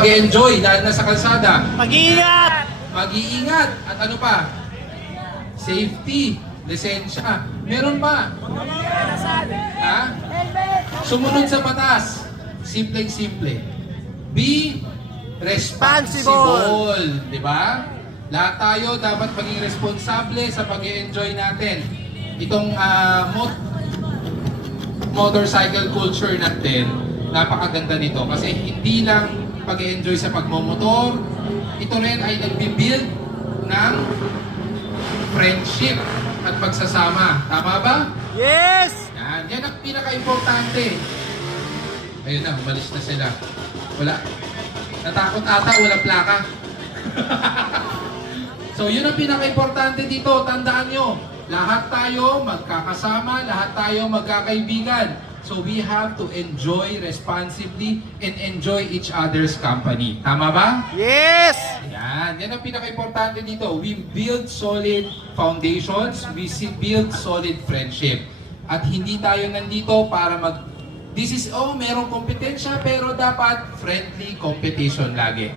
Mag-enjoy dahil nasa kalsada. Mag-iingat! Mag-iingat. At ano pa? Safety. Lisensya. Meron pa. Ha? Sumunod sa batas. Simpleng-simple. Be responsible. Diba? Lahat tayo dapat maging responsable sa pag-enjoy natin. Itong motorcycle culture natin, napakaganda nito. Kasi hindi lang pag-enjoy sa pagmomotor, ito rin ay nagbibuild ng friendship at pagsasama. Tama ba? Yes! Yan ang pinaka-importante. Ayun na, umalis na sila. Wala. Natakot ata, walang plaka. So, yun ang pinaka-importante dito. Tandaan nyo, lahat tayo magkakasama, lahat tayo magkakaibigan. So, we have to enjoy responsibly and enjoy each other's company. Tama ba? Yes! Yan ang pinaka-importante dito. We build solid foundations, we build solid friendship. At hindi tayo nandito para merong kompetensya, pero dapat friendly competition lagi.